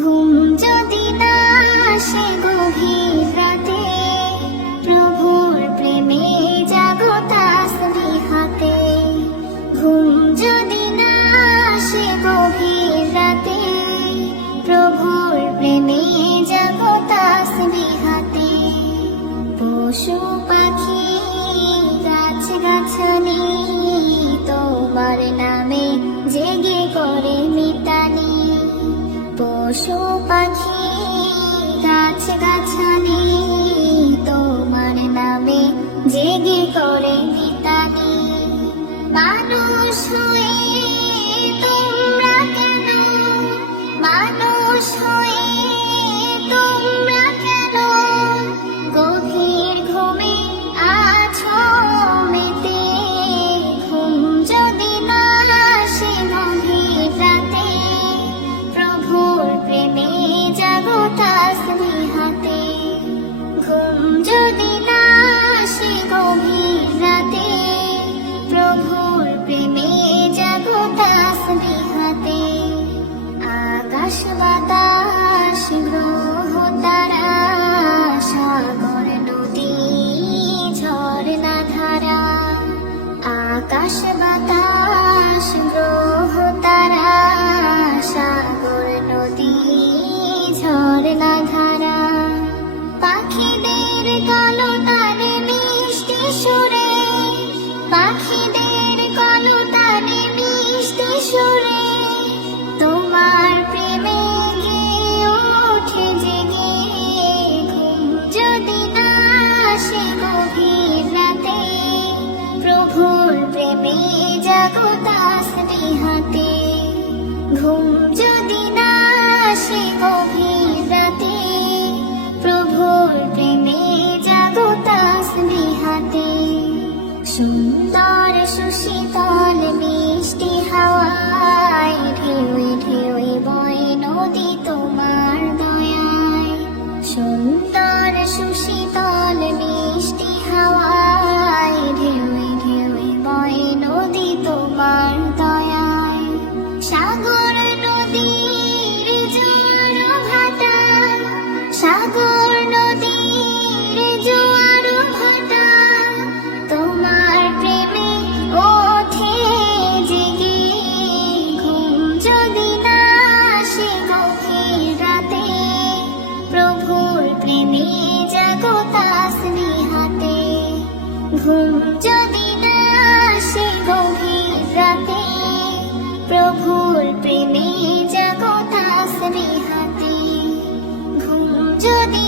ঘুম যদি না আসে গভীর রাতে, প্রভুর প্রেমে জাগো তাসবিহ হাতে। ঘুম যদি না আসে গভীর রাতে, প্রভুর প্রেমে জাগো তাসবিহ হাতে। পশু পাখি গাছ গাছালি তোমার নামে জেগে করে মিতালি। পশু পাখি গাছ গাছালি তোমার নামে জেগে করে মিতালি। মানুষ হয়ে তোমরা কেন, মানুষ হয়ে তোমরা কেন গভীর ঘুমে আছো মেতে। ঘুম যদি না আসে গভীর রাতে, প্রভুর প্রেমে জাগো তাসবিহ হাতে। ঘুম যদি না আসে গভীর রাতে, প্রভুর প্রেমে জাগো তাসবিহ হাতে। আকাশ বাতাস গ্রহ তারা, সাগর নদী ঝর্ণা ধারা। আকাশ বাতাস গ্রহ তারা, সাগর নদী ঝর্ণা ধারা। পাখিদের কলতানে মিষ্টি সুরে, পাখিদের কলতানে মিষ্টি সুরে তোমার প্রেমে গেয়ে ওঠে জেগে। ঘুম যদি না আসে গভীর রাতে, প্রভুর প্রেমে জাগো তাসবিহ হাতে। ঘুম যদি না আসে গভীর রাতে, প্রভুর প্রেমে জাগো তাসবিহ হাতে। সুন্দর সুশীতল মিষ্টি হাওয়ায় ঢেউয়ে ঢেউয়ে বয় নদী তোমার দয়ায়। সুন্দর সুশীতল মিষ্টি হাওয়ায় ঢেউয়ে ঢেউয়ে বয় নদী তোমার দয়ায়। সাগর নদীর জোয়ার ভাটা, সাগর নদীর জোয়ার ভাটা তোমার প্রেমে ওঠে জেগে। ঘুম যদি না আসে গভীর রাতে, প্রভুর প্রেমে জাগো তাসবিহ হাতে। ঘুম যদি না আসে গভীর রাতে, প্রভুর প্রেমে জাগো তাসবিহ হাতে। ঘুম যদি